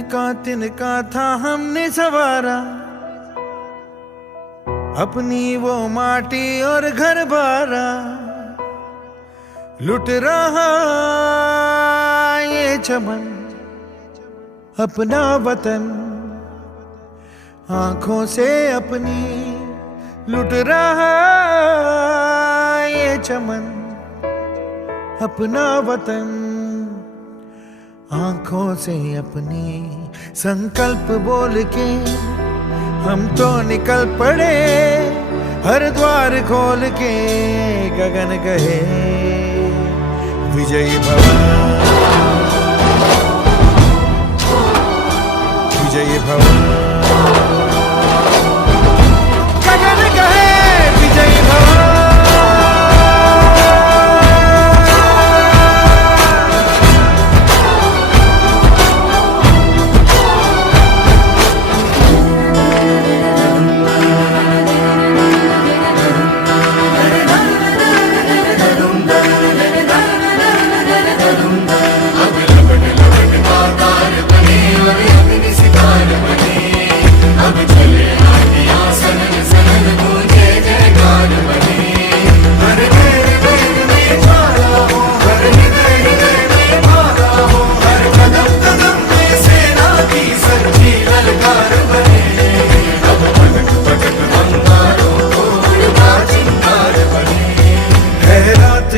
तिनका था हमने सवारा, अपनी वो माटी और घर बारा। लुट रहा ये चमन अपना वतन, आंखों से अपनी लुट रहा ये चमन अपना वतन, आंखों से अपनी। संकल्प बोल के हम तो निकल पड़े, हर द्वार खोल के गगन कहे विजयी भव, विजयी भव, गगन कहे विजयी भव।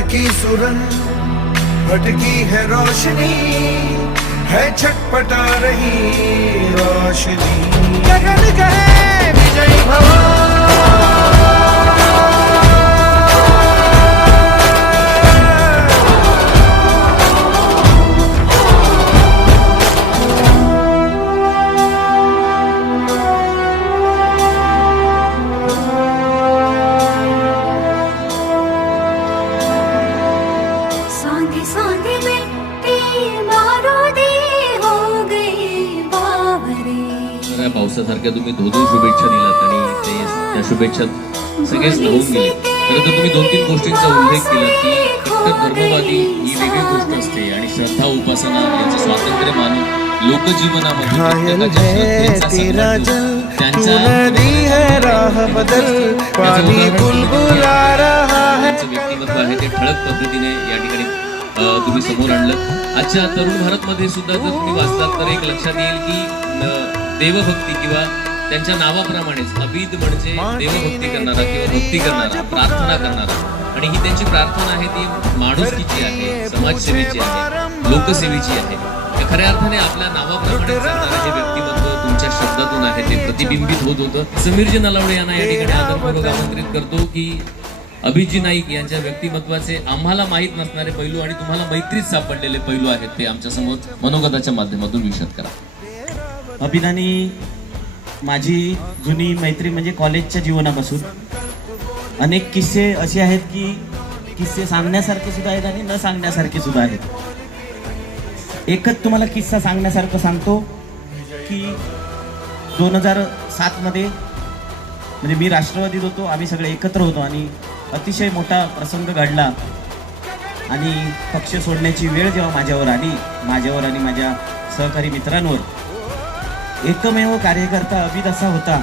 की सुरन भटकी है रोशनी, है छटपटा रही रोशनी, गगन कहे विजयी भव। पावसासारख्या तुम्ही धोधो शुभेच्छा दिलात आणि त्या शुभेच्छा सगळेच लावून गेले. खरं तर तुम्ही 2-3 गोष्टींचा उल्लेख केला की कट्टर धर्मवादी ही वेगळी गोष्ट असते आणि श्रद्धा उपासना याचं स्वातंत्र्य मानून लोकजीवनामध्ये व्यक्तिमत्व आहे ते ठळक पद्धतीने या ठिकाणी तुम्ही समोर आणलं. आजच्या तरुण भारतमध्ये सुद्धा जर तुम्ही वाचलात तर एक लक्षात येईल की देवभक्ती किंवा त्यांच्या नावाप्रमाणेच अभिद म्हणजे देवभक्ती करणारा किंवा भक्ती करणारा, प्रार्थना करणारा, आणि ही त्यांची प्रार्थना आहे ती माणुसकीची आहे, समाजसेवेची आहे, लोकसेवेची आहे. खऱ्या अर्थाने आपल्या नावाप्रमाणे चालणारे हे व्यक्तिमत्व तुमच्या शब्दातून आहे ते प्रतिबिंबित होत होतं. समीरजी नलावडे यांना या ठिकाणी आदरपूर्वक आमंत्रित करतो की अभिजी नाईक यांच्या व्यक्तिमत्वाचे आम्हाला माहीत नसणारे पैलू आणि तुम्हाला मैत्रीत सापडलेले पैलू आहेत ते आमच्या समोर मनोगताच्या माध्यमातून विशद करा. अभिदानी माझी जुनी मैत्री म्हणजे कॉलेजच्या जीवनापासून अनेक किस्से असे आहेत की किस्से सांगण्यासारखे सुद्धा आहेत आणि न सांगण्यासारखे सुद्धा आहेत. एकच तुम्हाला किस्सा सांगण्यासारखं सांगतो की 2007 मध्ये म्हणजे मी राष्ट्रवादीत होतो, आम्ही सगळे एकत्र होतो आणि अतिशय मोठा प्रसंग घडला आणि पक्ष सोडण्याची वेळ जेव्हा माझ्यावर आणि माझ्या सहकारी मित्रांवर, एकमेव कार्यकर्ता अभिद असा होता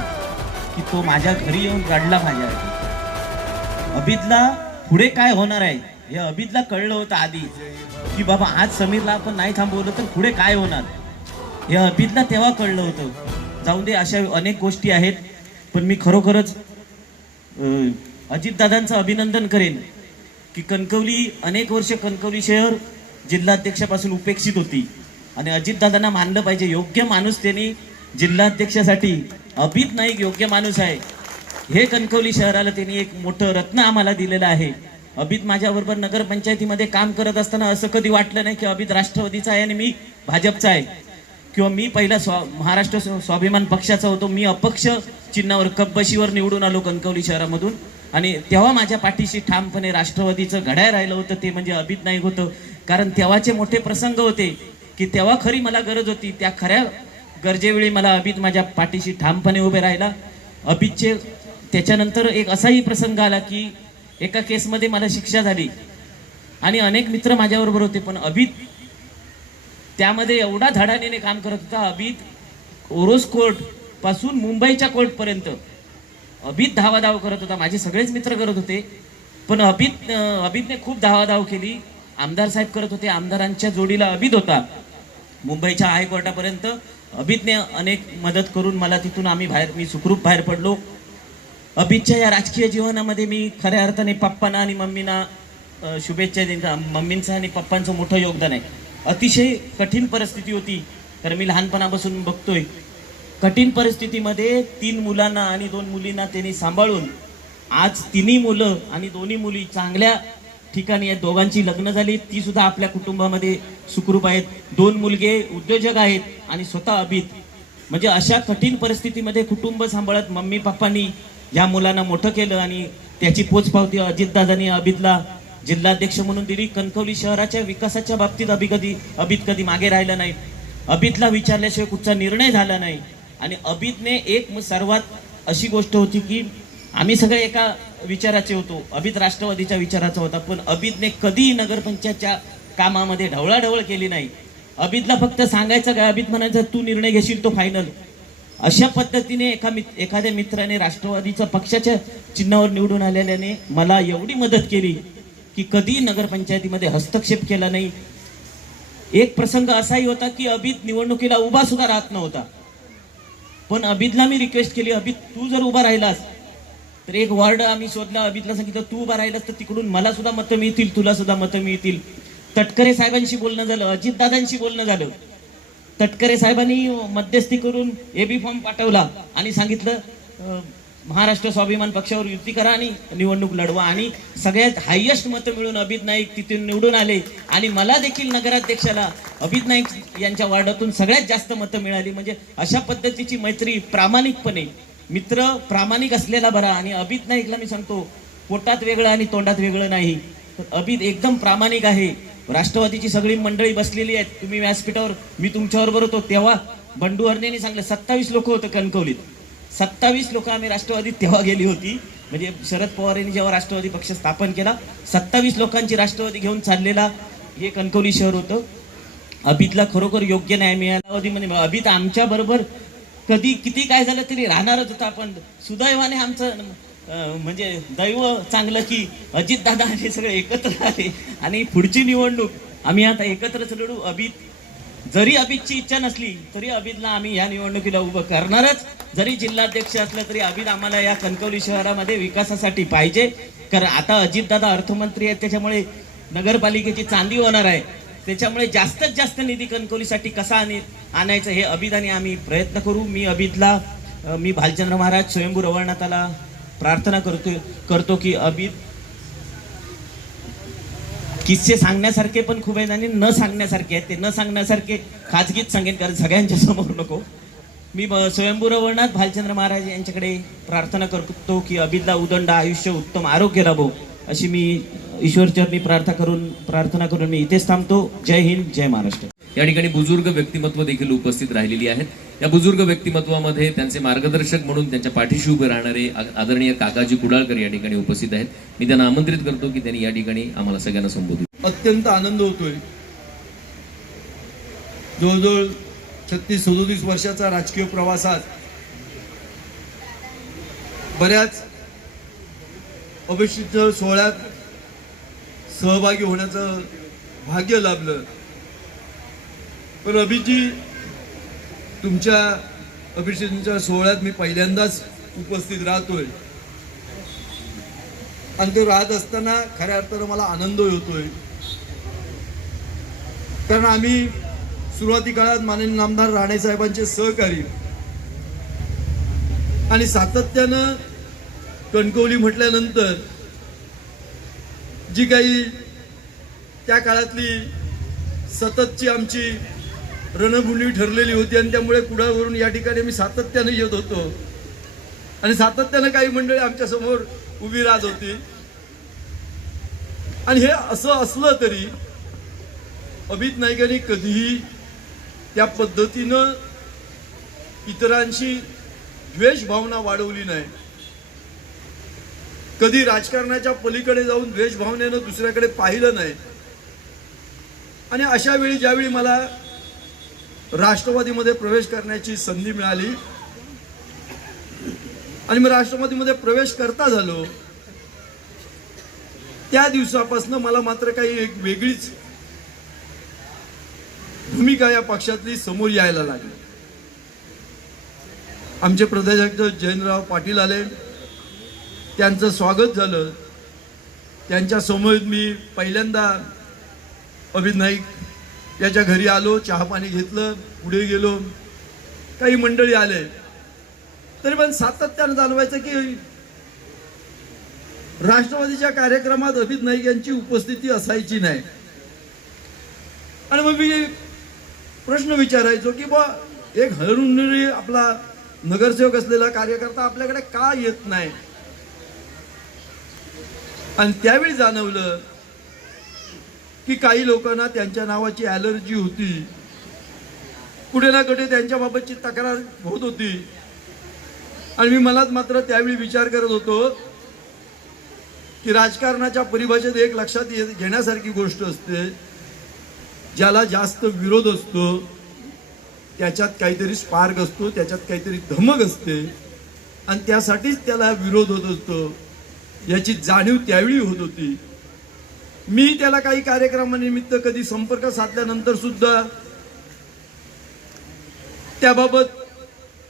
की तो माझ्या घरी येऊन रडला माझ्यासाठी. अभिदला पुढे काय होणार आहे हे अभिदला कळलं होतं आधी की बाबा आज समीरला आपण नाही थांबवलं तर पुढे काय होणार हे अभिदला तेव्हा कळलं होतं. जाऊन दे, अशा अनेक गोष्टी आहेत. पण मी खरोखरच अजितदादांचं अभिनंदन करेन की कणकवली अनेक वर्ष कणकवली शहर जिल्हाध्यक्षापासून उपेक्षित होती आणि अजितदादांना मानलं पाहिजे. योग्य माणूस त्यांनी जिल्हाध्यक्षासाठी अभित नाईक योग्य माणूस आहे हे कणकवली शहराला त्यांनी एक मोठं रत्न आम्हाला दिलेलं आहे. अभित माझ्याबरोबर नगरपंचायतीमध्ये काम करत असताना असं कधी वाटलं नाही की अभित राष्ट्रवादीचा आहे आणि मी भाजपचा आहे किंवा मी पहिला महाराष्ट्र स्वाभिमान पक्षाचा होतो. मी अपक्ष चिन्हावर कपबशीवर निवडून आलो कणकवली शहरामधून आणि तेव्हा माझ्या पाठीशी ठामपणे राष्ट्रवादीचं घड्याळ राहिलं होतं ते म्हणजे अभित नाईक होतं. कारण तेव्हाचे मोठे प्रसंग होते की तेव्हा खरी मला गरज होती, त्या खऱ्या गरजेवेळी मला अभित माझ्या पाठीशी ठामपणे उभे राहिला. अभितचे त्याच्यानंतर एक असाही प्रसंग आला की एका केसमध्ये मला शिक्षा झाली आणि अनेक मित्र माझ्याबरोबर होते, पण अभित त्यामध्ये एवढा धडाडीने काम करत होता. अभित ओरोस कोर्ट पासून मुंबईच्या कोर्ट पर्यंत अभित धावाधाव करत होता. माझे सगळेच मित्र करत होते, पण अभितने खूप धावाधाव केली. आमदार साहेब करत होते, आमदारांच्या जोडीला अभित होता. मुंबईच्या हायकोर्टापर्यंत अभितने अनेक मदत करून मला तिथून मी सुखरूप बाहेर पडलो. अभितच्या या राजकीय जीवनामध्ये मी खऱ्या अर्थाने पप्पांना आणि मम्मींना शुभेच्छा देईन. मम्मींचं आणि पप्पांचं मोठं योगदान आहे. अतिशय कठीण परिस्थिती होती, कारण मी लहानपणापासून बघतोय. कठीण परिस्थितीमध्ये 3 मुलांना आणि 2 मुलींना त्यांनी सांभाळून आज 3 मुलं आणि 2 मुली चांगल्या ठिकाणी आहेत. दोघांची लग्न झाली, ती सुद्धा आपल्या कुटुंबामध्ये सुखरूप आहेत. 2 मुलगे उद्योजक आहेत आणि स्वतः अभित. म्हणजे अशा कठीण परिस्थितीमध्ये कुटुंब सांभाळत मम्मी पप्पांनी या मुलांना मोठं केलं आणि त्याची पोचपावती अजितदादांनी अभितला जिल्हाध्यक्ष म्हणून दिली. कणकवली शहराच्या विकासाच्या बाबतीत अभित कधी मागे राहिला नाही. अभितला विचारल्याशिवाय कुठचा निर्णय झाला नाही. आणि अभितने सर्वात अशी गोष्ट होती की आम्ही सगळे एका विचाराचे होतो. अभित राष्ट्रवादीच्या विचाराचा होता, पण अभितने कधी नगरपंचायतच्या कामामध्ये ढवळाढवळ केली नाही. अभितला फक्त सांगायचं काय, अभित म्हणायचं तू निर्णय घेशील तो फायनल. अशा पद्धतीने एखाद्या मित्राने राष्ट्रवादीच्या पक्षाच्या चिन्हावर निवडून आलेल्याने मला एवढी मदत केली की कधी नगरपंचायतीमध्ये हस्तक्षेप केला नाही. एक प्रसंग असाही होता की अभित निवडणुकीला उभा सुद्धा राहत नव्हता, पण अभितला मी रिक्वेस्ट केली, अभित तू जर उभा राहिलास तर एक वॉर्ड आम्ही शोधला. अभितला सांगितलं तू उभा राहिलास तर तिकडून मला सुद्धा मतं मिळतील, तुला सुद्धा मतं मिळतील. तटकरे साहेबांशी बोलणं झालं, अजितदादांशी बोलणं झालं. तटकरे साहेबांनी मध्यस्थी करून एबी फॉर्म पाठवला आणि सांगितलं महाराष्ट्र स्वाभिमान पक्षावर युती करा आणि निवडणूक लढवा. आणि सगळ्यात हायेस्ट मतं मिळून अभित नाईक तिथून निवडून आले आणि मला देखील नगराध्यक्षाला अभित नाईक यांच्या वार्डातून सगळ्यात जास्त मतं मिळाली. म्हणजे अशा पद्धतीची मैत्री प्रामाणिकपणे, मित्र प्रामाणिक असलेला बरा. आणि अभित नाईकला मी सांगतो, पोटात वेगळं आणि तोंडात वेगळं नाही. अभित एकदम प्रामाणिक आहे. राष्ट्रवादीची सगळी मंडळी बसलेली आहेत. तुम्ही व्यासपीठावर मी तुमच्याबरोबर होतो तेव्हा बंडू हरणेंनी सांगलं 27 लोक होतं कणकवलीत. 27 लोक आम्ही राष्ट्रवादीत तेव्हा गेली होती. म्हणजे शरद पवार यांनी जेव्हा राष्ट्रवादी पक्ष स्थापन केला, 27 लोकांची राष्ट्रवादी घेऊन चाललेला हे कणकवली शहर होतं. अभितला खरोखर योग्य न्याय मिळाला. म्हणजे अभित आमच्या बरोबर कधी किती काय झालं तरी राहणारच होता. पण सुदैवाने आमचं म्हणजे दैव चांगलं की अजितदादा हे सगळे एकत्र आले आणि पुढची निवडणूक आम्ही आता एकत्रच लढू. जरी अभितची इच्छा नसली तरी अभितला आम्ही या निवडणुकीला उभं करणारच. जरी जिल्हाध्यक्ष असलं तरी अभित आम्हाला या कणकवली शहरामध्ये विकासासाठी पाहिजे. कारण आता अजितदादा अर्थमंत्री आहेत, त्याच्यामुळे नगरपालिकेची चांदी होणार आहे. त्याच्यामुळे जास्तीत जास्त निधी कणकवलीसाठी कसा आणायचं हे अभित आणि आम्ही प्रयत्न करू. मी भालचंद्र महाराज स्वयंभू रवळनाथाला प्रार्थना करतो की अभित किस्से सांगण्यासारखे पण खूप आहेत आणि न सांगण्यासारखे आहेत. ते न सांगण्यासारखे खाजगीत सांगेन, कारण सगळ्यांच्या समोर नको. मी स्वयंभू रवळनाथ भालचंद्र महाराज यांच्याकडे प्रार्थना करतो की अभितला उदंड आयुष्य, उत्तम आरोग्य लाभो, अशी मी ईश्वरचरणी प्रार्थना करून मी इथेच थांबतो. जय हिंद, जय महाराष्ट्र. या ठिकाणी बुजुर्ग व्यक्तिमत्व देखील उपस्थित राहिलेली आहेत. या बुजुर्ग व्यक्तिमत्वामध्ये त्यांचे मार्गदर्शक म्हणून त्यांच्या पाठीशी उभे राहणारे आदरणीय काकाजी कुडाळकर या ठिकाणी उपस्थित आहेत. मी त्यांना आमंत्रित करतो की त्यांनी या ठिकाणी आम्हाला सगळ्यांना संबोधित. अत्यंत आनंद होतोय. जवळजवळ 36-37 वर्षाचा राजकीय प्रवासात बऱ्याच अभिषेक सोहळ्यात सहभागी होण्याचं भाग्य लाभलं. पण अभिजी, तुमच्या अभिषेकाच्या सोहळ्यात मी पहिल्यांदाच उपस्थित राहतोय आणि तो राहत असताना खऱ्या अर्थानं मला आनंद होतोय. कारण आम्ही सुरुवाती काळात माननीय आमदार राणे साहेबांचे सहकारी आणि सातत्यानं कणकवली म्हटल्यानंतर जी काही त्या काळातली सततची आमची रणभूमी ठरलेली होती आणि त्यामुळे कुडाळवरून या ठिकाणी मी सातत्यानं येत होतो आणि सातत्यानं काही मंडळी आमच्या समोर उभी राहत होती. आणि हे असं असलं तरी अभित नाईकांनी कधीही त्या पद्धतीनं इतरांची द्वेष भावना वाढवली नाही. कधी राजकारणाच्या पलीकडे जाऊन द्वेष भावनेनं दुसऱ्याकडे पाहिलं नाही. आणि अशा वेळी ज्यावेळी मला राष्ट्रवादीमध्ये प्रवेश करण्याची संधी मिळाली आणि मी राष्ट्रवादीमध्ये प्रवेश करता झालो. त्या दिवसापासून मला मात्र काही एक वेगळीच भूमिका या पक्षातली समोर यायला लागली. आमचे प्रदेशाध्यक्ष जयंतराव पाटील आले, त्यांचं स्वागत झालं. त्यांच्या समोर मी पहिल्यांदा अभित नाईक याच्या घरी आलो, चहा पाणी घेतलं, पुढे गेलो. काही मंडळी आले, तरी पण सातत्यानं जाणवायचं की राष्ट्रवादीच्या कार्यक्रमात अभित नाईक यांची उपस्थिती असायची नाही. आणि मग मी प्रश्न विचारायचो की बा एक हरहुन्नरी आपला नगरसेवक असलेला कार्यकर्ता आपल्याकडे का येत नाही. आणि त्यावेळी जाणवलं की काही लोकांना त्यांच्या नावाची ॲलर्जी होती, कुठे ना कुठे त्यांच्या बाबतची तक्रार होत होती. आणि मी मनात मात्र त्यावेळी विचार करत होतो की राजकारणाच्या परिभाषेत एक लक्षात घेण्यासारखी गोष्ट असते, ज्याला जास्त विरोध असतो त्याच्यात काहीतरी स्पार्क असतो, त्याच्यात काहीतरी धमक असते आणि त्यासाठीच त्याला विरोध होत असतो, याची जाणीव त्यावेळी होत होती. मी त्याला काही कार्यक्रमानिमित्त कधी संपर्क साधल्यानंतर सुद्धा त्याबाबत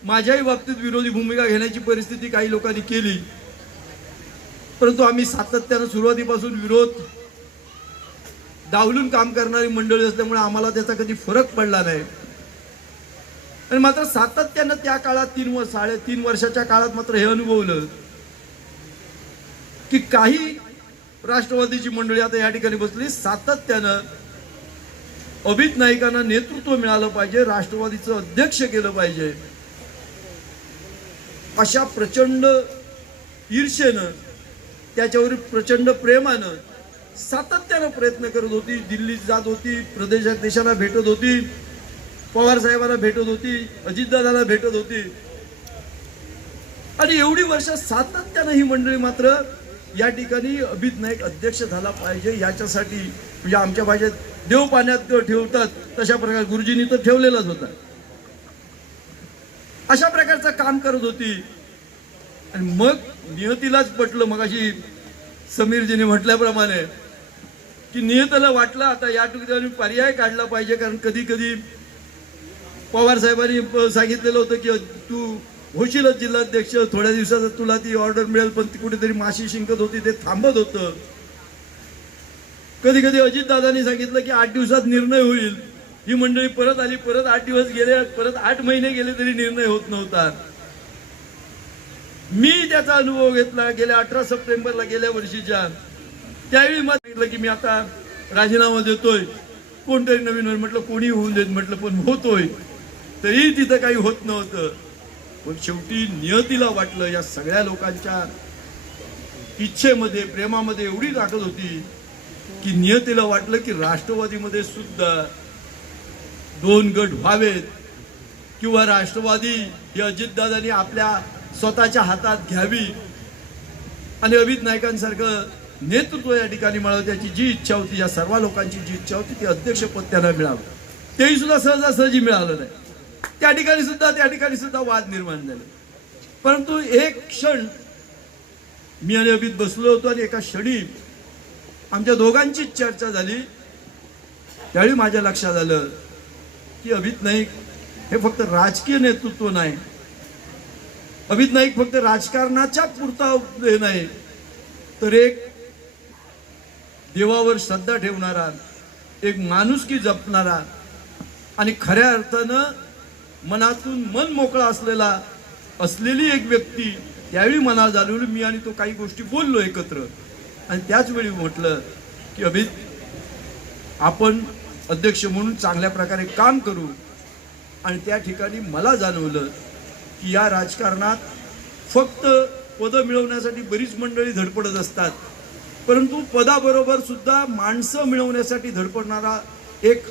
माझ्याही बाबतीत विरोधी भूमिका घेण्याची परिस्थिती काही लोकांनी केली. परंतु आम्ही सातत्यानं सुरुवातीपासून विरोध डावलून काम करणारी मंडळी असल्यामुळे आम्हाला त्याचा कधी फरक पडला नाही. आणि मात्र सातत्यानं त्या काळात 3.5 वर्षाच्या काळात मात्र हे अनुभवलं की काही राष्ट्रवादीची मंडळी आता या ठिकाणी बसली, सातत्यानं अभित नाईकांना नेतृत्व मिळालं पाहिजे, राष्ट्रवादीचं अध्यक्ष केलं पाहिजे, अशा प्रचंड ईर्षेनं, त्याच्यावर प्रचंड प्रेमानं सातत्यानं प्रयत्न करत होती. दिल्लीत जात होती, प्रदेशाला भेटत होती, पवार साहेबांना भेटत होती, अजितदादांना भेटत होती. आणि एवढी वर्ष सातत्यानं ही मंडळी मात्र या ठिकाणी अभित नाईक अध्यक्ष झाला पाहिजे याच्यासाठी, म्हणजे आमच्या भाषेत देव पाण्यात ठेवतात तशा प्रकारे गुरुजींनी तर ठेवलेलाच होता, अशा प्रकारचं काम करत होती. आणि मग नियतीलाच पटलं, मगाशी समीरजीने म्हटल्याप्रमाणे की नियतीला वाटलं आता या ठिकाणी पर्याय काढला पाहिजे. कारण कधी कधी पवार साहेबांनी सांगितलेलं होतं की तू होशीलच जिल्हाध्यक्ष, थोड्या दिवसात तुला ती ऑर्डर मिळेल, पण ती कुठेतरी माशी शिंकत होती, ते थांबत होतं. कधी कधी अजितदादांनी सांगितलं की 8 दिवसात निर्णय होईल. ही मंडळी परत आली, परत 8 दिवस गेले, परत 8 महिने गेले तरी निर्णय होत नव्हता. मी त्याचा अनुभव घेतला गेल्या 18 सप्टेंबरला गेल्या वर्षीच्या. त्यावेळी मला सांगितलं की मी आता राजीनामा देतोय, कोणतरी नवीन होईल. म्हटलं कोणी होऊन देत, म्हटलं पण होतोय. तरी तिथं काही होत नव्हतं. पण शेवटी नियतीला वाटलं, या सगळ्या लोकांच्या इच्छेमध्ये प्रेमामध्ये एवढी ताकद होती की नियतीला वाटलं की राष्ट्रवादीमध्ये सुद्धा 2 गट व्हावेत किंवा राष्ट्रवादी ही अजितदादांनी आपल्या स्वतःच्या हातात घ्यावी आणि अभित नाईकांसारखं नेतृत्व या ठिकाणी मिळावं. त्याची जी इच्छा होती, या सर्व लोकांची जी इच्छा होती, ती अध्यक्षपद त्यांना मिळावं. तेही सुद्धा सहजासहजी मिळालं नाही. त्या ठिकाणी सुद्धा वाद निर्माण झाले. परंतु एक क्षण मी आणि अभित बसलो होतो आणि एका क्षणी आमच्या दोघांचीच चर्चा झाली. त्यावेळी माझ्या लक्षात आलं की अभित नाईक हे फक्त राजकीय नेतृत्व नाही, अभित नाईक फक्त राजकारणाच्या पुरता हे नाही, तर एक देवावर श्रद्धा ठेवणारा, एक माणुसकी जपणारा आणि खऱ्या अर्थानं मनातून मन मोकळा असलेली एक व्यक्ती त्यावेळी मनाला जाणवली. मी आणि तो काही गोष्टी बोललो एकत्र आणि त्याच वेळी म्हटलं की अभित, आपण अध्यक्ष म्हणून चांगल्या प्रकारे काम करू. आणि त्या ठिकाणी मला जाणवलं की या राजकारणात फक्त पदं मिळवण्यासाठी बरीच मंडळी धडपडत असतात, परंतु पदाबरोबर सुद्धा माणसं मिळवण्यासाठी धडपडणारा एक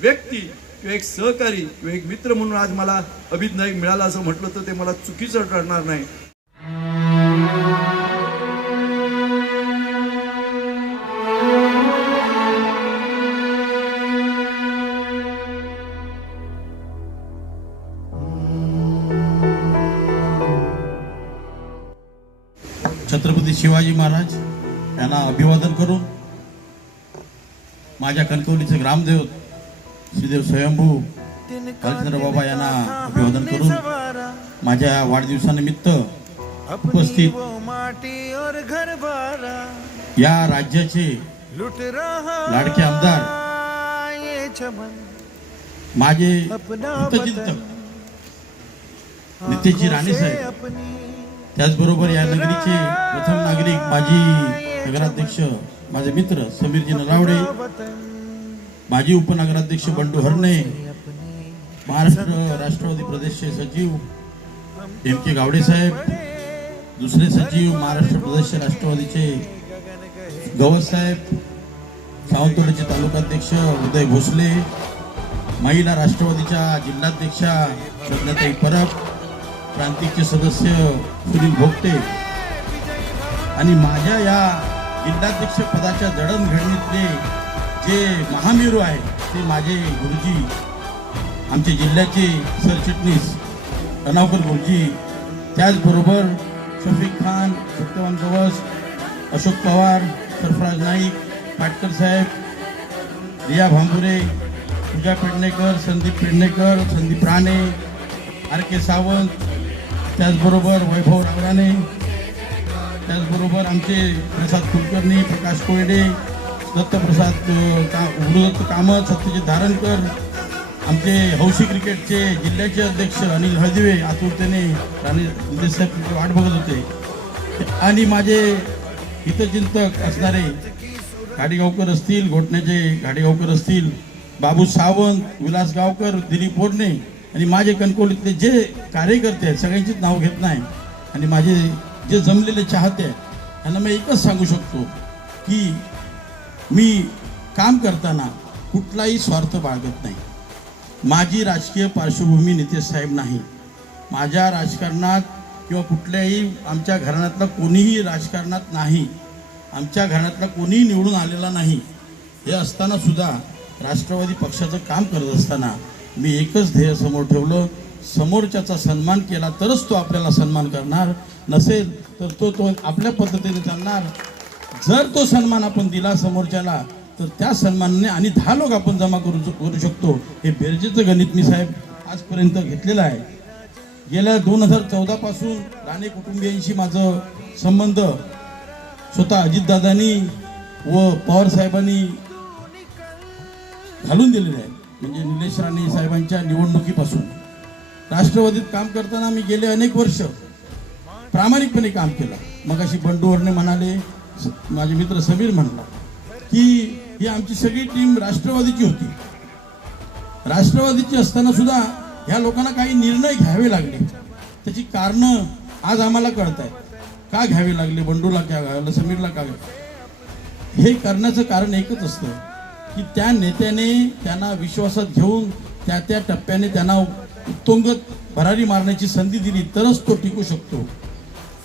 व्यक्ती किंवा एक सहकारी किंवा एक मित्र म्हणून आज मला अभित नाईक मिळाला असं म्हटलं तर ते मला चुकीचं ठरणार नाही. छत्रपती शिवाजी महाराज यांना अभिवादन करून माझ्या कणकवलीचे ग्रामदेवत श्रीदेव स्वयंभू कालचंद्र बाबा यांना अभिवादन करून माझ्या वाढदिवसानिमित्त उपस्थित माटी और घर बारा या राज्याचे लुट रहा लाडके आमदार ये चमन माझे अपना हितचिंतक नितेशजी राणे साहेब, अपनी त्याचबरोबर या नगरीचे प्रथम नागरिक माजी नगराध्यक्ष माझे मित्र समीरजी नलावडे, माजी उपनगराध्यक्ष बंडू हरणे, महाराष्ट्र राष्ट्रवादी प्रदेशचे सचिव एम के गावडे साहेब, दुसरे सचिव महाराष्ट्र प्रदेश राष्ट्रवादीचे गवस साहेब, सावंतवाडीचे तालुकाध्यक्ष उदय भोसले, महिला राष्ट्रवादीच्या जिल्हाध्यक्षा प्रज्ञाताई परब, प्रांतिकचे सदस्य सुनील भोगटे आणि माझ्या या जिल्हाध्यक्ष पदाच्या जडणघडणीतले जे महामेरू आहे ते माझे गुरुजी, आमचे जिल्ह्याचे सरचिटणीस अनावकर गुरुजी, त्याचबरोबर शफीक खान, सत्यवान गवस, अशोक पवार, सरफराज नाईक, पाटकर साहेब, रिया भांबुरे, पूजा पेडणेकर, संदीप पेडणेकर, संदीप राणे, आर के सावंत, त्याचबरोबर वैभव रावराणे, त्याचबरोबर आमचे प्रसाद कुलकर्णी, प्रकाश कोयडे, दत्तप्रसाद गुरुदत्त कामत, सत्यजित धारणकर, आमचे हौशी क्रिकेटचे जिल्ह्याचे अध्यक्ष अनिल हळदिवे आतुरतेने राणे साहेब वाट बघत होते आणि माझे हितचिंतक असणारे गाडीगावकर असतील, घोटण्याचे गाडीगावकर असतील, बाबू सावंत, विलास गावकर, दिलीप बोडणे आणि माझे कणकवलीतले जे कार्यकर्ते आहेत सगळ्यांचीच नाव घेत नाही आणि माझे जे जमलेले चाहते आहेत यांना मी एकच सांगू शकतो की मी काम करताना कुठलाही स्वार्थ बाळगत नाही. माझी राजकीय पार्श्वभूमी नितेश साहेब नाही. माझ्या राजकारणात किंवा कुठल्याही आमच्या घराण्यातला कोणीही राजकारणात नाही. आमच्या घराण्यातला कोणीही निवडून आलेला नाही. हे असताना सुद्धा राष्ट्रवादी पक्षाचं काम करत असताना मी एकच ध्येय समोर ठेवलं, समोरच्याचा सन्मान केला तरच तो आपल्याला सन्मान करणार, नसेल तर तो आपल्या पद्धतीने चालणार. जर तो सन्मान आपण दिला समोरच्याला तर त्या सन्मानाने आणि 10 लोक आपण जमा करू शकतो. हे बेरजेचं गणित मी साहेब आजपर्यंत घेतलेलं आहे. गेल्या 2014 पासून राणे कुटुंबियांशी माझं संबंध स्वतः अजितदादांनी व पवार साहेबांनी घालून दिलेले आहे. म्हणजे निलेश राणे साहेबांच्या निवडणुकीपासून राष्ट्रवादीत काम करताना मी गेले अनेक वर्ष प्रामाणिकपणे काम केलं. मग अशी बंडू हरणे म्हणाले, माझे मित्र समीर म्हणला की ही आमची सगळी टीम राष्ट्रवादीची होती. राष्ट्रवादीची असताना सुद्धा ह्या लोकांना काही निर्णय घ्यावे लागले. त्याची कारणं आज आम्हाला कळत आहेत. का घ्यावे लागले, बंडूला का घ्यावं, समीरला का घ्यावं, हे करण्याचं कारण एकच असतं की त्या नेत्याने त्यांना विश्वासात घेऊन त्या टप्प्याने त्यांना उत्तुंगत भरारी मारण्याची संधी दिली तरच तो टिकू शकतो.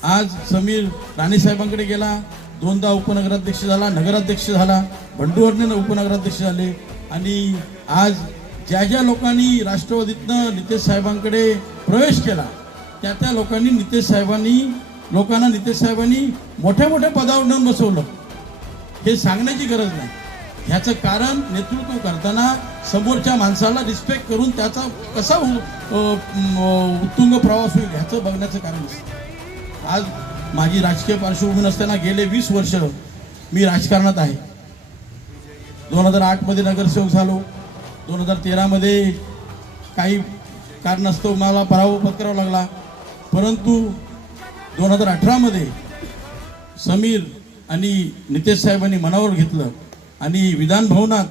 आज समीर राणेसाहेबांकडे गेला, 2दा उपनगराध्यक्ष झाला, नगराध्यक्ष झाला, बंडू हरणे उपनगराध्यक्ष झाले आणि आज ज्या लोकांनी राष्ट्रवादीतनं नितेश साहेबांकडे प्रवेश केला त्या लोकांनी नितेश साहेबांनी मोठ्या मोठ्या पदावर नेऊन बसवलं. हे सांगण्याची गरज नाही. ह्याचं कारण नेतृत्व करताना समोरच्या माणसाला रिस्पेक्ट करून त्याचा कसा उत्तुंग प्रवास होईल ह्याचं बघण्याचं कारण असतं. आज माझी राजकीय पार्श्वभूमी नसताना गेले 20 वर्ष मी राजकारणात आहे. 2008 मध्ये नगरसेवक झालो. 2013 मध्ये काही कारणास्तव मला पराभव पत्करावा लागला. परंतु 2018 मध्ये समीर आणि नितेश साहेबांनी मनावर घेतलं आणि विधान भवनात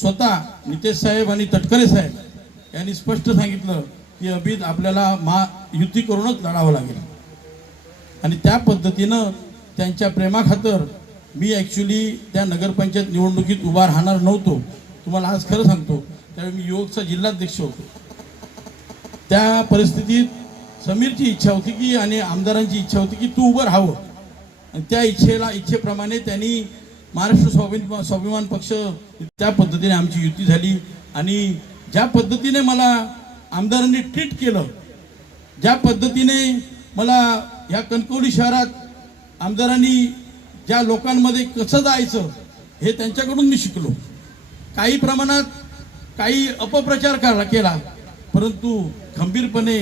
स्वतः नितेश साहेब आणि तटकरे साहेब यांनी स्पष्ट सांगितलं की अभित आपल्याला युती करूनच लढावं लागेल. आणि त्या पद्धतीनं त्यांच्या प्रेमाखातर मी ॲक्च्युली त्या नगरपंचायत निवडणुकीत उभा राहणार नव्हतो. तुम्हाला आज खरं सांगतो, त्यावेळी मी युवकचा जिल्हाध्यक्ष होतो. त्या परिस्थितीत समीरची इच्छा होती की आणि आमदारांची इच्छा होती की तू उभं राहावं. आणि त्या इच्छेप्रमाणे त्यांनी महाराष्ट्र स्वाभिमान पक्ष त्या पद्धतीने आमची युती झाली. आणि ज्या पद्धतीने मला आमदारांनी ट्रीट केलं, ज्या पद्धतीने मला या कणकवली शहरात आमदारांनी ज्या लोकांमध्ये कसं जायचं हे त्यांच्याकडून मी शिकलो. काही प्रमाणात काही अपप्रचार केला, परंतु खंबीरपणे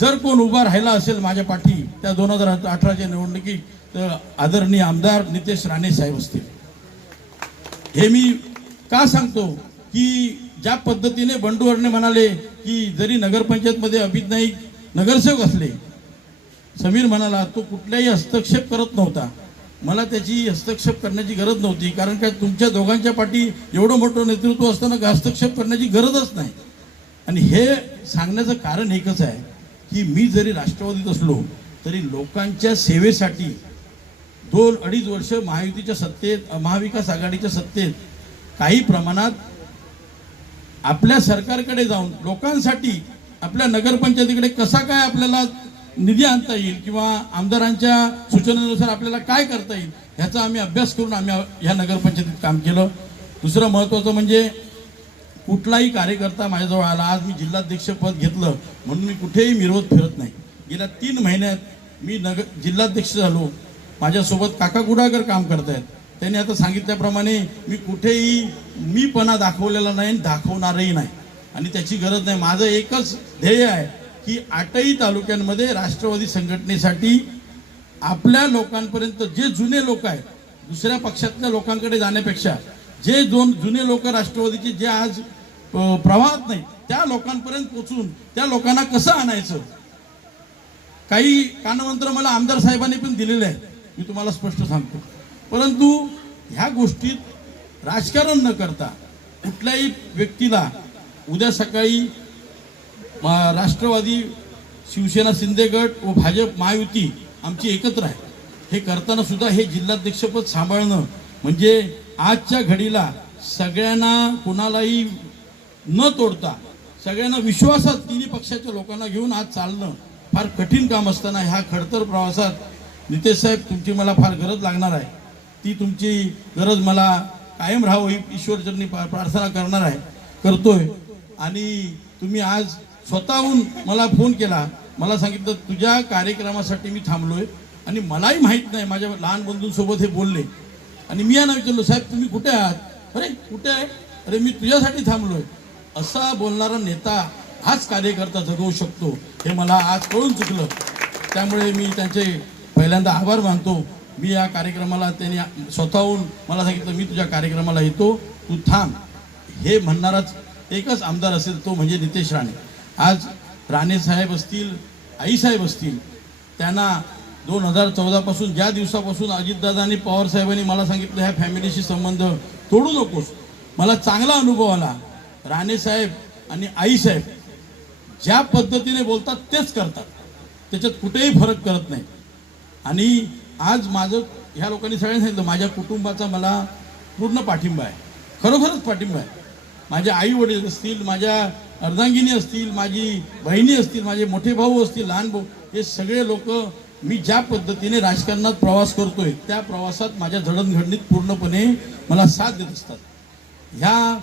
जर कोण उभा राहिला असेल माझ्या पाठी त्या 2018च्या निवडणुकीत, तर आदरणीय आमदार नितेश राणे साहेब असतील. हे मी का सांगतो की ज्या पद्धतीने बंडू हरणे म्हणाले की जरी नगरपंचायतमध्ये अभित नाईक नगरसेवक असले, समीर म्हणाला तो कुठलाही हस्तक्षेप करत नव्हता. मला त्याची हस्तक्षेप करण्याची गरज नव्हती, कारण काय तुमच्या दोघांच्या पाठी एवढं मोठं नेतृत्व असताना हस्तक्षेप करण्याची गरजच नाही. आणि हे सांगण्याचं कारण एकच आहे की मी जरी राष्ट्रवादीत असलो तरी लोकांच्या सेवेसाठी 2-2.5 वर्ष महायुतीच्या सत्तेत, महाविकास आघाडीच्या सत्तेत काही प्रमाणात आपल्या सरकारकडे जाऊन लोकांसाठी आपल्या नगरपंचायतीकडे कसा काय आपल्याला निधी आणता येईल किंवा आमदारांच्या सूचनेनुसार आपल्याला काय करता येईल ह्याचा आम्ही अभ्यास करून आम्ही ह्या नगरपंचायतीत काम केलं. दुसरं महत्त्वाचं म्हणजे कुठलाही कार्यकर्ता माझ्याजवळ आला, आज मी जिल्हाध्यक्षपद घेतलं म्हणून मी कुठेही मिरवत फिरत नाही. गेल्या 3 महिन्यात मी जिल्हाध्यक्ष झालो. माझ्यासोबत काका गुडागर काम करतायत. त्यांनी आता सांगितल्याप्रमाणे मी कुठेही मीपणा दाखवलेला नाही, दाखवणारही नाही आणि त्याची गरज नाही. माझं एकच ध्येय आहे की 8ही तालुक्यांमध्ये राष्ट्रवादी संघटनेसाठी आपल्या लोकांपर्यंत जे जुने लोक आहेत, दुसऱ्या पक्षातल्या लोकांकडे जाण्यापेक्षा जे जुने लोक राष्ट्रवादीचे जे आज प्रवाहात नाही त्या लोकांपर्यंत पोचून त्या लोकांना कसं आणायचं. काही कानमंत्र मला आमदार साहेबांनी पण दिलेले आहेत, मी तुम्हाला स्पष्ट सांगतो. परंतु ह्या गोष्टीत राजकारण न करता कुठल्याही व्यक्तीला उद्या सकाळी राष्ट्रवादी, शिवसेना, शिंदे गट व भाजप महायुती आमची एकत्र आहे हे करताना सुद्धा हे जिल्हाध्यक्षपद सांभाळणं म्हणजे आजच्या घडीला सगळ्यांना कुणालाही न तोडता सगळ्यांना विश्वासात तिन्ही पक्षाच्या लोकांना घेऊन आज चालणं फार कठीण काम असताना ह्या खडतर प्रवासात नितेश साहेब तुमची मला फार गरज लागणार आहे. ती तुमची गरज मला कायम राहावं ही ईश्वरचरणी प्रार्थना करतोय. आणि तुम्ही आज स्वतःहून मला फोन केला, मला सांगितलं तुझ्या कार्यक्रमासाठी मी थांबलोय आणि मलाही माहीत नाही. माझ्या लहान बंधूंसोबत हे बोलले आणि मी यांना विचारलो, साहेब तुम्ही कुठे आहात? अरे कुठे आहे? अरे मी तुझ्यासाठी थांबलोय. असा बोलणारा नेता हाच कार्यकर्ता जगवू शकतो हे मला आज कळून चुकलं. त्यामुळे मी त्यांचे पहिल्यांदा आभार मानतो. मी या कार्यक्रमाला त्यांनी स्वतःहून मला सांगितलं मी तुझ्या कार्यक्रमाला येतो, तू थांब. हे म्हणणाराच एकच आमदार असेल तो म्हणजे नितेश राणे. आज राणे साहेब असतील, आई साहेब असतील, त्यांना 2014 पासून ज्या दिवसापासून अजितदादा आणि पवार साहेबांनी मला सांगितलं ह्या फॅमिलीशी संबंध तोडू नकोस, मला चांगला अनुभव आला. राणे साहेब आणि आई साहेब ज्या पद्धतीने बोलतात तेच करतात, त्याच्यात कुठेही फरक करत नाही. आणि आज माझं ह्या लोकांनी सगळ्यांनी सांगितलं माझ्या कुटुंबाचा मला पूर्ण पाठिंबा आहे, खरोखरच पाठिंबा आहे. माझे आई वडील असतील, माझ्या अर्धांगिनी असतील, माझी बहिणी असतील, माझे मोठे भाऊ असतील, लहान भाऊ, हे सगळे लोक मी ज्या पद्धतीने राजकारणात प्रवास करतोय त्या प्रवासात माझ्या जडणघडणीत पूर्णपणे मला साथ देत असतात. ह्या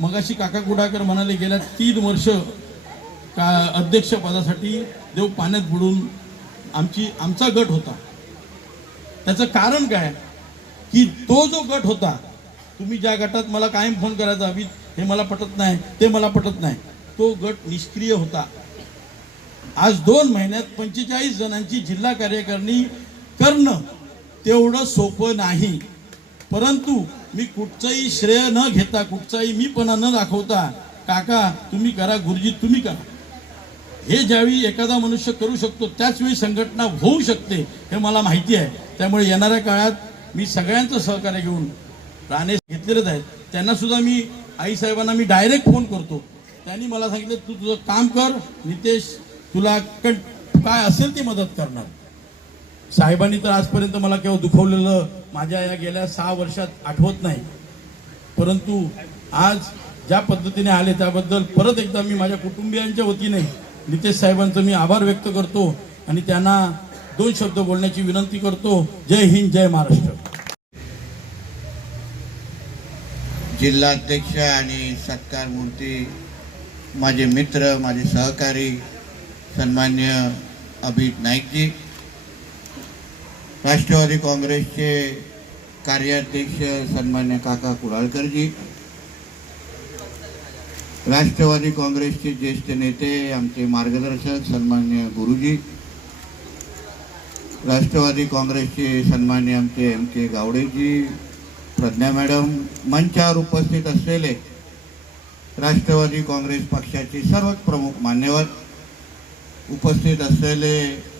मगाशी काका गुडाकर म्हणाले गेल्या 3 वर्ष अध्यक्षपदासाठी देव पाण्यात बुडून आमचा गट होता. त्याचं कारण काय की तो जो गट होता, तुम्ही ज्या गटात मला कायम फोन करायचा अभि हे मला पटत नाही, ते मला पटत नाही, तो गट निष्क्रिय होता. आज 2 महिन्यात 45 जणांची जिल्हा कार्यकारिणी करणं तेवढं सोपं नाही. परंतु मी कुठचंही श्रेय न घेता, कुठचाही मीपणा न दाखवता, काका तुम्ही करा, गुरुजी तुम्ही करा, हे ज्यावेळी एखादा मनुष्य करू शकतो त्याचवेळी संघटना होऊ शकते हे मला माहिती आहे. त्यामुळे येणाऱ्या काळात मी सगळ्यांचं सहकार्य घेऊन राणे घेतलेलेच आहेत. त्यांना सुद्धा मी आई साहेबांना मी डायरेक्ट फोन करतो. त्यांनी मला सांगितलं तू तुझं काम कर नितेश, तुला काय असेल ती मदत करणार. साहेबांनी तर आजपर्यंत मला केव्हा दुखवलेलं माझ्या या गेल्या 6 वर्षात आठवत नाही. परंतु आज ज्या पद्धतीने आले त्याबद्दल परत एकदा मी माझ्या कुटुंबियांच्या वतीने नितेश साहेबांचं मी आभार व्यक्त करतो आणि त्यांना 2 शब्द बोलण्याची विनंती करतो. जय हिंद, जय महाराष्ट्र. जिल्हाध्यक्ष आणि सत्कार मूर्ती, माझे मित्र, माझे सहकारी सन्मान्य अभित नाईकजी, राष्ट्रवादी काँग्रेसचे कार्याध्यक्ष सन्मान्य काका कुडाळकरजी, राष्ट्रवादी काँग्रेसचे ज्येष्ठ नेते आमचे मार्गदर्शक सन्मान्य गुरुजी, राष्ट्रवादी काँग्रेसचे सन्मान्य आमचे MK गावडेजी, प्रज्ञा मॅडम, मंचावर उपस्थित असलेले राष्ट्रवादी काँग्रेस पक्षाचे सर्वच प्रमुख मान्यवर, उपस्थित असलेले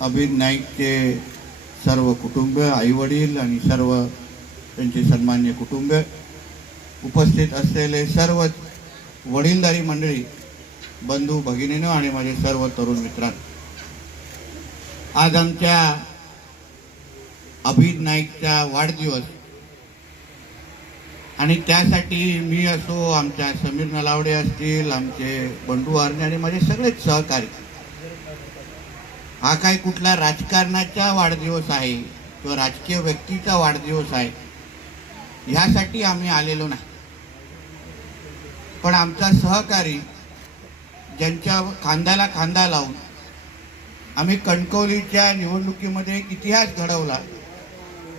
अभिद नाईकचे सर्व कुटुंब, आईवडील आणि सर्व त्यांचे सन्मान्य कुटुंब, उपस्थित असलेले सर्व वडीलधारी मंडळी, बंधू भगिनींनो आणि माझे सर्व तरुण मित्रांनो, आज आमच्या अभिद नाईकचा वाढदिवस आणि त्यासाठी मी असो, आमच्या समीर नलावडे असतील, आमचे बंडू हरणे आणि माझे सगळेच सहकारी, हा काय कुठला राजकारणाचा वाढदिवस आहे किंवा राजकीय व्यक्तीचा वाढदिवस आहे ह्यासाठी आम्ही आलेलो नाही, पण आमचा सहकारी ज्यांच्या खांद्याला खांदा लावून आम्ही कणकवलीच्या निवडणुकीमध्ये एक इतिहास घडवला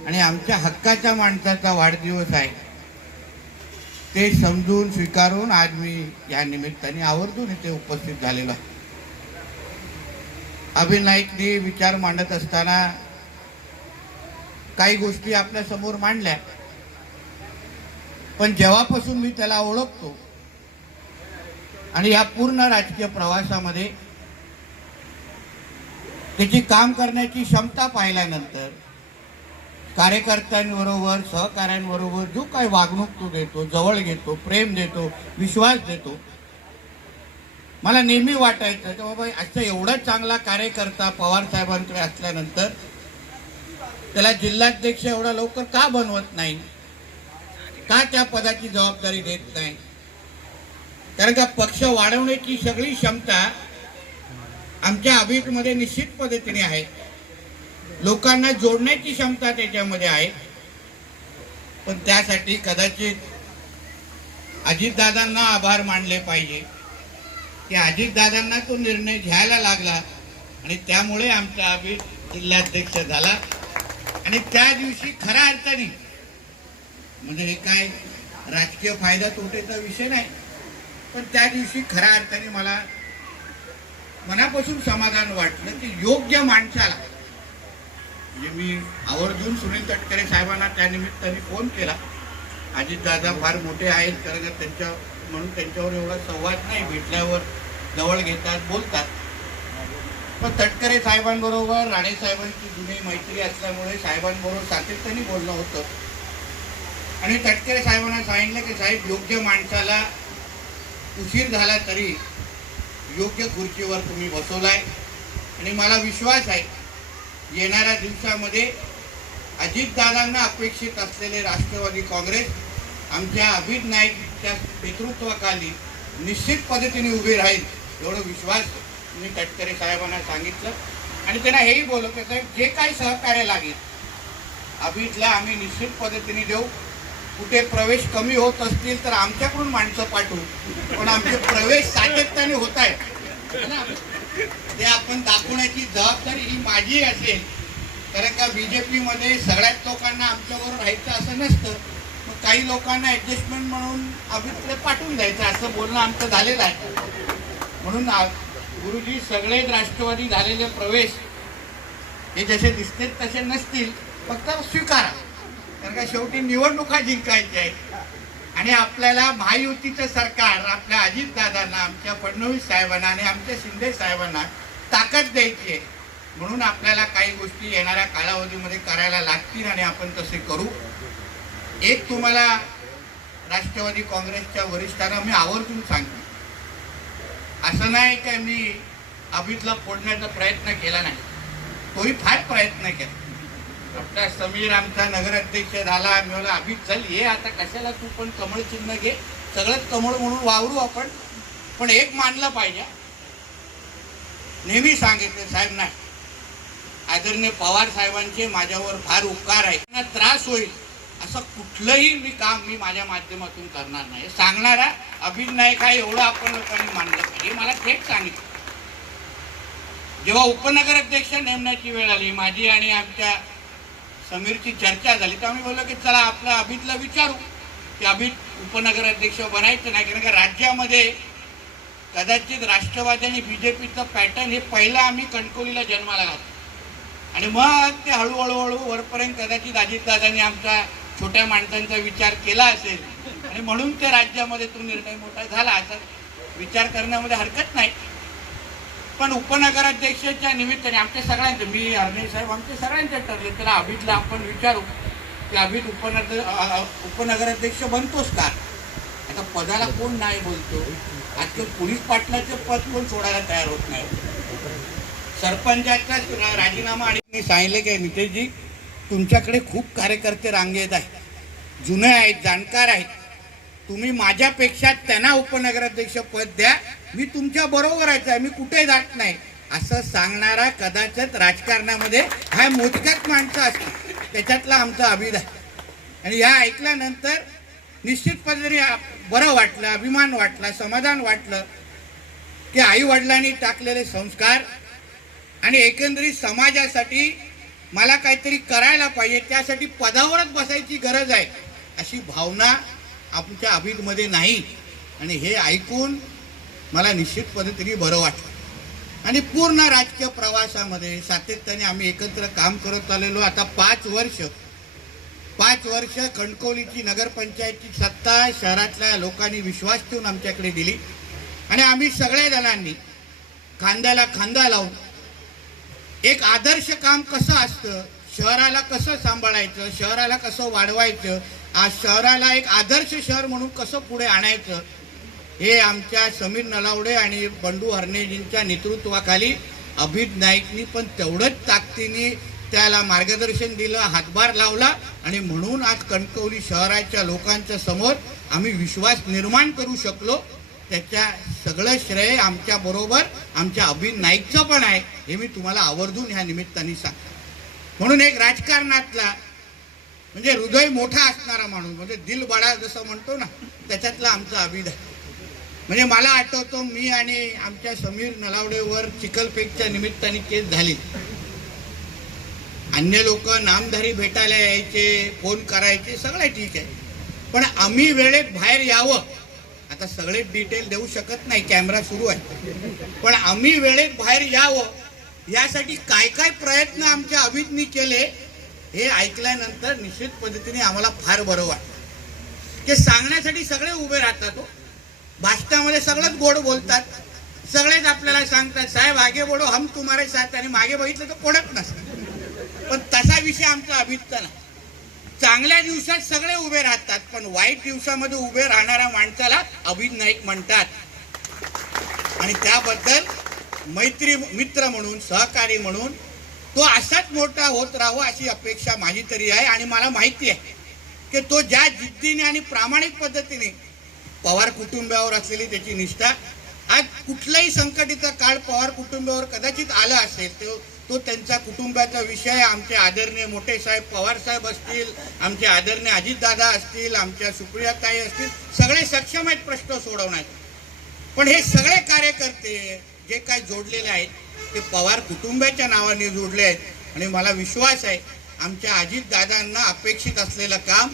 आणि आमच्या हक्काच्या माणसाचा वाढदिवस आहे ते समजून स्वीकारून आज मी या निमित्ताने आवर्जून इथे उपस्थित झालेलो आहे. अभिद नाईकनी विचार मांडत असताना काही गोष्टी आपल्या समोर मांडल्या, पण जेव्हापासून मी त्याला ओळखतो आणि या पूर्ण राजकीय प्रवासामध्ये त्याची काम करण्याची क्षमता पाहिल्यानंतर कार्यकर्त्यांबरोबर, सहकाऱ्यांबरोबर जो काही वागणूक तो देतो, जवळ घेतो, प्रेम देतो, विश्वास देतो, मला नेहमी वाटायचं की बाबा असं एवढा चांगला कार्यकर्ता पवार साहेबांकडे असल्यानंतर त्याला जिल्हाध्यक्ष एवढा लवकर का बनवत नाही, का त्या पदाची जबाबदारी देत नाही. कारण का पक्ष वाढवण्याची सगळी क्षमता आमच्या अभिदमध्ये निश्चित पद्धतीने आहे, लोकांना जोडण्याची क्षमता त्याच्यामध्ये आहे, पण त्यासाठी कदाचित अजितदादांना आभार मानले पाहिजे की अजितदादांना तो निर्णय घ्यायला लागला आणि त्यामुळे आमचा अभिद जिल्हाध्यक्ष झाला. आणि त्या दिवशी खऱ्या अर्थाने म्हणजे हे काय राजकीय फायदा तोटेचा विषय नाही, पण त्या दिवशी खऱ्या अर्थाने मला मनापासून समाधान वाटलं की योग्य माणसाला, म्हणजे मी आवर्जून सुनील तटकरे साहेबांना त्या निमित्ताने फोन केला. अजितदादा फार मोठे आहेत, कारण त्यांच्या म्हणून त्यांच्यावर एवढा संवाद नाही, भेटल्यावर जवळ घेतात, बोलतात, पण तटकरे साहेबांबरोबर राणे साहेबांची जुनी मैत्री असल्यामुळे साहेबांबरोबर सातत्याने बोलणं होतं आणि तटकरे साहेबांना सांगितलं की साहेब योग्य माणसाला उशीर झाला तरी योग्य खुर्चीवर तुम्ही बसवलाय आणि मला विश्वास आहे येणाऱ्या दिवसामध्ये अजितदादांना अपेक्षित असलेले राष्ट्रवादी काँग्रेस आमच्या अभिद नाईकच्या नेतृत्वाखाली निश्चित पद्धतीने उभी राहील, एवढा विश्वास मी तटकरे साहेबांना सांगितलं. आणि त्यांना हेही बोललो की साहेब जे काही सहकार्य लागेल अभिदला आम्ही निश्चित पद्धतीने देऊ. कुठे प्रवेश कमी होत असतील तर आमच्याकडून माणसं पाठवू, पण आमचे प्रवेश सातत्याने होत आहेत ना, ते आपण दाखवण्याची जबाबदारी ही माझी असेल. कारण का BJP सगळ्याच लोकांना आमच्याबरोबर राहायचं असं नसतं, मग काही लोकांना ॲडजस्टमेंट म्हणून अभिदकडे पाठवून द्यायचं असं बोलणं आमचं झालेलं आहे. म्हणून गुरुजी सगळेच राष्ट्रवादी झालेले प्रवेश हे जसे दिसतील तसे नसतील, फक्त स्वीकारा, कारण का शेवटी निवडणुका जिंकायच्या आहेत आणि आपल्याला महायुतीचं सरकार आपल्या अजितदादांना, आमच्या फडणवीस साहेबांना आणि आमच्या शिंदे साहेबांना ताकद द्यायची आहे. म्हणून आपल्याला काही गोष्टी येणाऱ्या कालावधीमध्ये करायला लागतील आणि आपण तसे करू. एक तुम्हाला राष्ट्रवादी काँग्रेसच्या वरिष्ठांना मी आवर्जून सांगतो, असं नाही की मी अभिदला फोडण्याचा प्रयत्न केला नाही, तोही फार प्रयत्न केला. आपला समीर आमचा नगराध्यक्ष झाला, मी मला अभिद चल ये आता कशाला तू पण कमळ चिन्ह घे, सगळंच कमळ म्हणून वावरू आपण, पण एक मानलं पाहिजे. नेहमी सांगितले साहेब नाही, आदरणीय पवार साहेबांचे माझ्यावर फार उपकार आहे, त्यांना त्रास होईल असं कुठलंही काम मी माझ्या माध्यमातून करणार नाही. सांगणारा अभिद नाईक हा एवढं आपण लोकांनी मानलं पाहिजे, मला थेट सांगितलं. जेव्हा उपनगर अध्यक्ष नेमण्याची वेळ आली, माझी आणि आमच्या समीरची चर्चा झाली, तर आम्ही बोललो की चला आपल्या अभितला विचारू की अभित उपनगर अध्यक्ष बनायचं नाही, कारण का राज्यामध्ये कदाचित राष्ट्रवादी आणि बीजेपीचं पॅटर्न हे पहिलं आम्ही कणकवलीला जन्माला घातलं आणि मग ते हळूहळू वरपर्यंत कदाचित अजितदादांनी आमच्या छोट्या माणसांचा विचार केला असेल आणि म्हणून ते राज्यामध्ये तो निर्णय मोठा झाला, असा विचार करण्यामध्ये हरकत नाही. पण उपनगराध्यक्षाच्या निमित्ताने आमच्या सगळ्यांचं, मी हरणे साहेब आमच्या सगळ्यांचं ठरले, त्याला अभितला आपण विचारू की अभित उपनगराध्यक्ष बनतोच का. आता पदाला कोण नाही बोलतो, आजकाल पोलीस पाटलाचं पद कोण सोडायला तयार होत नाही. सरपंचाचा राजीनामा आणि मी सांगितले की नितेशजी तुमच्याकडे खूप कार्यकर्ते रांगेत आहेत, जुने आहेत, जाणकार आहेत, तुम्ही माझ्यापेक्षा त्यांना उपनगराध्यक्ष पद द्या, मी तुमच्या बरोबर आहे, मी कुठे जात नाही असं सांगणारा कदाचित राजकारणामध्ये हा मोजक्याच माणसं असतात, त्याच्यातला आमचा अभिद आहे. आणि या ऐकल्यानंतर निश्चित पद्धतीने बरं वाटलं, अभिमान वाटला, समाधान वाटलं की आई वडिलांनी टाकलेले संस्कार आणि एकंदरीत समाजासाठी मला काहीतरी करायला पाहिजे, त्यासाठी पदावरच बसायची गरज आहे अशी भावना आमच्या अभिदमध्ये नाही. आणि हे ऐकून मला निश्चित पद्धतीने बरं वाटलं. आणि पूर्ण राजकीय प्रवासामध्ये सातत्याने आम्ही एकत्र काम करत आलेलो. आता 5 वर्ष कणकवलीची नगरपंचायतची सत्ता शहरातल्या लोकांनी विश्वास ठेवून आमच्याकडे दिली आणि आम्ही सगळ्या जणांनी खांद्याला खांदा लावून एक आदर्श काम कसं असतं, शहराला कसं सांभाळायचं, शहराला कसं वाढवायचं, आज शहराला एक आदर्श शहर म्हणून कसं पुढे आणायचं, हे आमच्या समीर नलावडे आणि बंडू हरणेजींच्या नेतृत्वाखाली अभित नाईकनी पण तेवढंच ताकदीने त्याला मार्गदर्शन दिलं, हातभार लावला आणि म्हणून आज कणकवली शहराच्या लोकांच्या समोर आम्ही विश्वास निर्माण करू शकलो. त्याच्या सगळं श्रेय आमच्या बरोबर आमच्या अभित नाईकचं पण आहे, हे मी तुम्हाला आवर्जून ह्या निमित्ताने सांगतो. म्हणून एक राजकारणातला म्हणजे हृदय मोठा असणारा माणूस, म्हणजे दिल बडा जसं म्हणतो ना, त्याच्यातला आमचा अभिद आहे. म्हणजे मला आठवतो मी आणि आमच्या समीर नलावडेवर चिखलफेकच्या निमित्ताने केस झाली. अन्य लोक नामधारी भेटायला यायचे, फोन करायचे, सगळे ठीक आहे, पण आम्ही वेळेत बाहेर यावं. आता सगळे डिटेल देऊ शकत नाही, कॅमेरा सुरू आहे, पण आम्ही वेळेत बाहेर यावं यासाठी काय काय प्रयत्न आमच्या अभितनी केले हे ऐकल्यानंतर निश्चित पद्धतीने आम्हाला फार बरं वाटतं. ते सांगण्यासाठी सगळे उभे राहतात, भाषणामध्ये सगळंच गोड बोलतात, सगळेच आपल्याला सांगतात साहेब आगे बढो हम तुम्हारे साथ, आणि मागे बघितलं तर कोणच नसतं. पण तसा विषय आमचा अभितचा नाही. चांगल्या दिवसात सगळे उभे राहतात, पण वाईट दिवसामध्ये उभे राहणाऱ्या माणसाला अभित नाईक म्हणतात. आणि त्याबद्दल मैत्री मित्र म्हणून, सहकारी म्हणून तो असाच मोठा होत राहावा अशी अपेक्षा माझी तरी आहे. आणि मला माहिती आहे की तो ज्या जिद्दीने आणि प्रामाणिक पद्धतीने पवार कुटुंबावर असलेली त्याची निष्ठा, आज कुठलाही संकटीचा काळ पवार कुटुंबावर कदाचित आला असेल तो त्यांच्या कुटुंबाचा विषय. आमचे आदरणीय मोठे साहेब पवार साहेब असतील, आमचे आदरणीय अजितदादा असतील, आमच्या सुप्रियाताई असतील, सगळे सक्षम आहेत प्रश्न सोडवण्यात. पण हे सगळे कार्यकर्ते जे काही जोडलेले आहेत ते पवार कुटुंबाच्या नावाने जोडले आहेत. आणि मला विश्वास आहे आमच्या अजितदादांना अपेक्षित असलेलं काम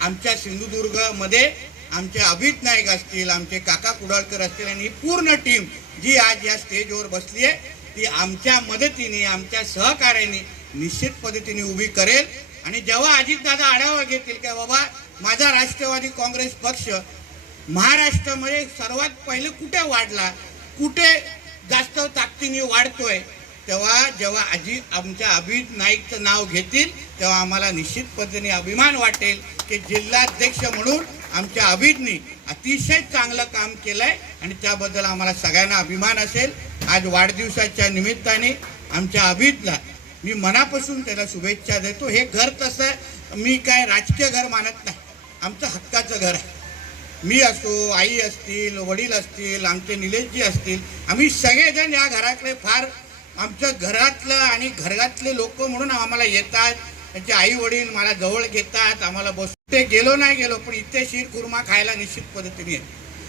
आमच्या सिंधुदुर्गमध्ये आमचे अभित नाईक असतील, आमचे काका कुडाळकर असतील आणि पूर्ण टीम जी आज या स्टेजवर बसली आहे ती आमच्या मदतीने, आमच्या सहकार्याने निश्चित पद्धतीने उभी करेल. आणि जेव्हा अजितदादा आढावा घेतील की बाबा माझा राष्ट्रवादी काँग्रेस पक्ष महाराष्ट्रामध्ये सर्वात पहिले कुठे वाढला, कुठे जास्त ताकदीने वाढतोय, जेव्हा आमच्या अभित नाईकचं नाव घेतील तेव्हा आम्हाला निश्चित पद्धतीने अभिमान वाटेल की जिल्हाध्यक्ष म्हणून आमच्या अभितनी अतिशय चांगलं काम केलंय आणि त्याबद्दल आम्हाला सगळ्यांना अभिमान असेल. आज वाढदिवसाच्या निमित्ताने आमच्या अभितला मी मनापासून त्याला शुभेच्छा देतो. हे घर तसं मी काय राजकीय घर मानत नाही, आमचं हक्काचं घर आहे. मी असो, आई असतील, वडील असतील, आमचे निलेशजी असतील, आम्ही सगळेजण या घराकडे फार आमच्या घरातलं आणि घरातले लोक म्हणून आम्हाला येतात. त्यांचे आई वडील मला जवळ घेतात, आम्हाला ते गेलो नाही गेलो पण इथे शीर खुर्मा खायला निश्चित पद्धतीने येतो.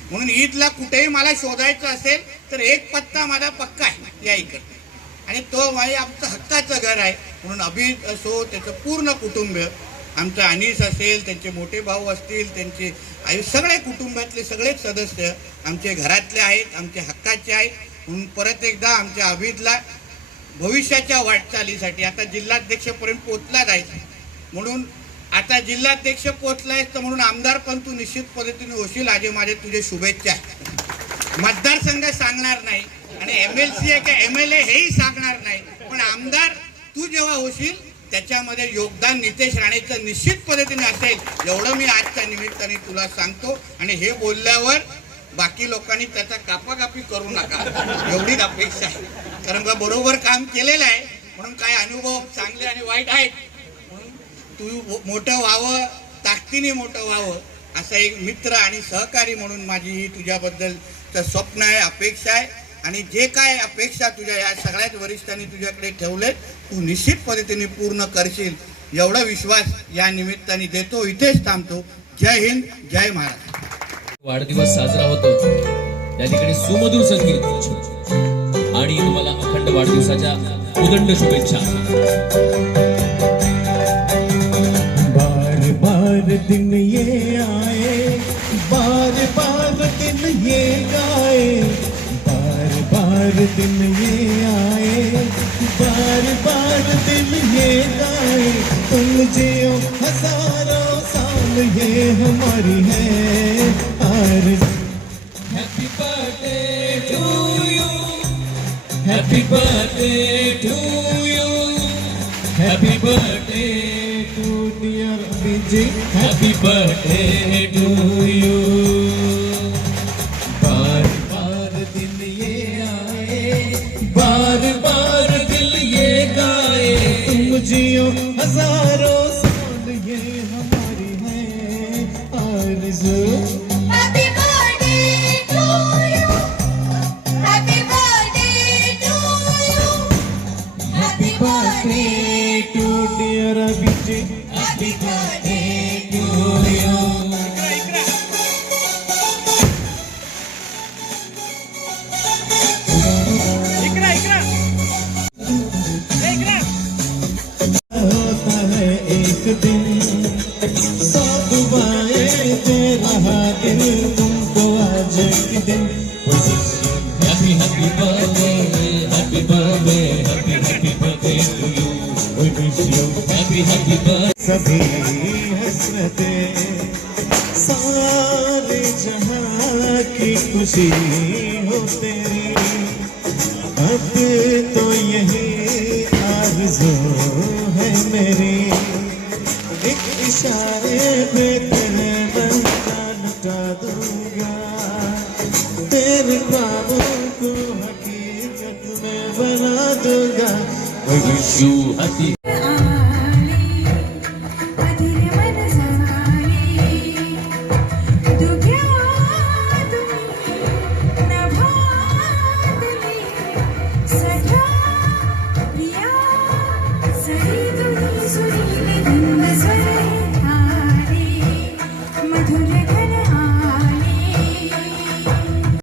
म्हणून ईदला कुठेही मला शोधायचं असेल तर एक पत्ता माझा पक्का आहे या इकडे. आणि तो म्हणजे आमचं हक्काचं घर आहे म्हणून अभित असो त्याचं पूर्ण कुटुंब, आमचं अनीस असेल, त्यांचे मोठे भाऊ असतील, त्यांचे आई, सगळे कुटुंबातले सगळेच सदस्य आमचे घरातले आहेत, आमचे हक्काचे आहेत. म्हणून परत एकदा आमच्या अभितला भविष्याच्या वाटचालीसाठी आता जिल्हाध्यक्षपर्यंत पोचला जायचं, म्हणून आता जिल्हाध्यक्ष पोचलायस तर म्हणून आमदार पण तू निश्चित पद्धतीने होशील. आज माझे तुझे शुभेच्छा आहे. मतदारसंघ सांगणार नाही आणि MLC आहे का MLA हेही सांगणार नाही, पण आमदार तू जेव्हा होशील त्याच्यामध्ये योगदान नितेश राणेचं निश्चित पद्धतीने असेल एवढं मी आजच्या निमित्ताने तुला सांगतो. आणि हे बोलल्यावर बाकी लोकांनी त्याचा कापाकापी करू नका एवढीच अपेक्षा आहे, कारण का बरोबर काम केलेलं आहे म्हणून काय अनुभव चांगले आणि वाईट आहेत. म्हणून तू मोठं व्हावं, ताकदीने मोठं व्हावं असं एक मित्र आणि सहकारी म्हणून माझी ही तुझ्याबद्दलचं स्वप्न आहे, अपेक्षा आहे. आणि जे काय अपेक्षा तुझ्या या सगळ्याच वरिष्ठांनी तुझ्याकडे ठेवले तू निश्चित पद्धतीने पूर्ण करशील एवढा विश्वास या निमित्ताने देतो. इथेच थांबतो. जय हिंद, जय महाराष्ट्र. वाढदिवस साजरा होतो त्या ठिकाणी सुमधुर संगीत आणि तुम्हाला अखंड वाढदिवसाच्या उदंड शुभेच्छा. बार बार दिन ये आए, बार बार दिन ये गाए, बार बार दिन ये आए, बार बार दिन ये गाए. तुम जियो हजारों साल ये हमारी है आरज़ू. Happy birthday to you, happy birthday to you, happy birthday to dear Abhijit, happy birthday to you. बार बार दिन ये आए, बार बार दिल ये गाए, तुम जियो हजारों साल ये हमारी है आरज़ू. Happy birthday to you. Happy birthday to you. Happy birthday to dear Abhijit, Happy birthday to you. होता है एक दिन, सौ दुआएं दे रहा दिल तुमको आज के दिन. Happy happy birthday, happy birthday, happy happy birthday to you. We wish you Happy happy birthday. सभी हसरतें सारे जहां की खुशी हो तेरी, अब तो यही